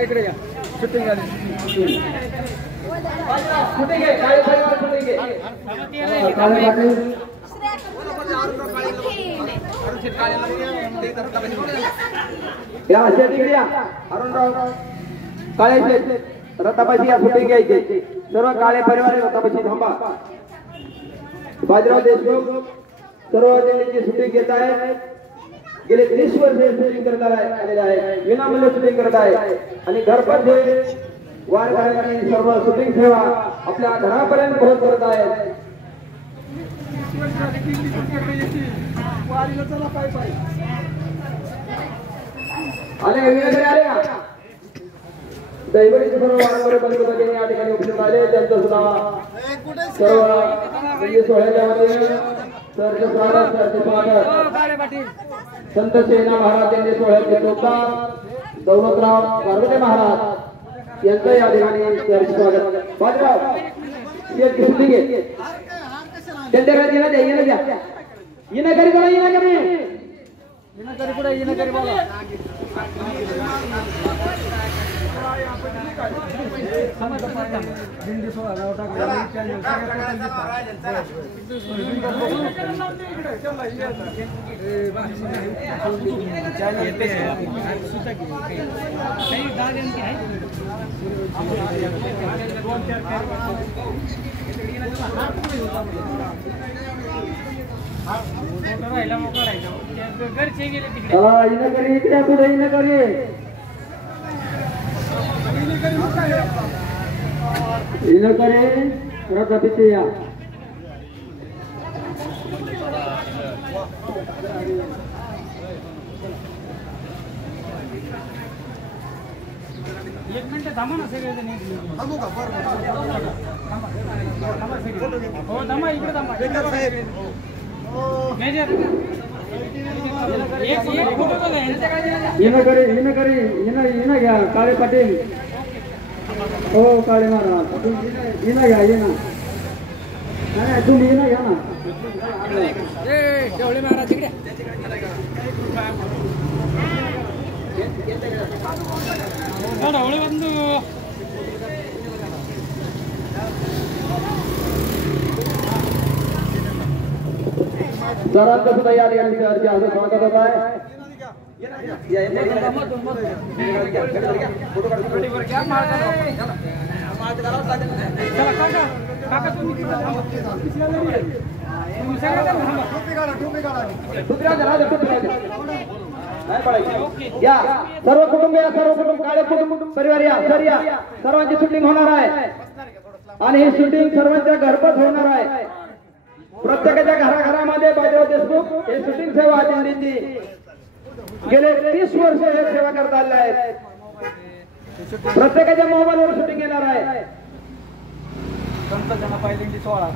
इकडे या शूटिंग झाली शूटिंग आहे काय परिवार शूटिंग आहे काळे पाटील या अशा डिग्रिया अरुणराव काळे रतापाशी या शूटिंग घ्यायचे सर्व काळे परिवार रतापाशी थांबा बाजीराव देशमुख सर्व दिल्लीची शूटिंग घेत आहे गेले 30 वर्ष शूटिंग करत आलेले आहे विनामूल्य शूटिंग करत आहे आणि घरपण वारकऱ्यांनी सर्व शूटिंग सेवा आपल्या घरापर्यंत पोहोच करत आहे आले विनंती आले दैवडीचे सर्व वारकरी बंधू या ठिकाणी उपस्थित आले त्यांचं सुद्धा सर्व म्हणजे सोहळ्याच्या वतीने सरचे स्वागत सरचे स्वागत संत सेना महाराज यांचे सोहळ्याचे चौकार दौलतराव गारगुटे महाराज यांचं या ठिकाणी सरचे स्वागत बाजीराव एक घेतली घे त्यांच्याकडे येणं द्या येणं करी बोला येणं करी पुढे येणं करी बोला दिंडी सोळा नाव टाकलं इकडे पुढे इनकरे रथपिते या एक मिनिट थांबा ना सगळे जण थांबू का हो थांबा इकडे थांबा मेजर एक फोटो बघा इनकरे घ्या काळे पाटील हो काळे महाराज येणं घ्या येणं नाही तुम्ही येणं घ्या ना ढवळे महाराज इकडे ढवळे बंधू सरांचं सुद्धा या ठिकाणी असं स्वागत होत आहे सर्व कुटुंब काळे कुटुंब परिवार या सर्वांची शूटिंग होणार आहे आणि ही शूटिंग सर्वांच्या घरपोच होणार आहे प्रत्येकाच्या घराघरामध्ये बाजीराव देशमुख हे शूटिंग सेवा दिंडीची गेले 30 वर्ष हे सेवा करत आले आहेत प्रत्येकाच्या मोबाईलवर शूटिंग येणार आहे संत जन पहिल्यांदी 16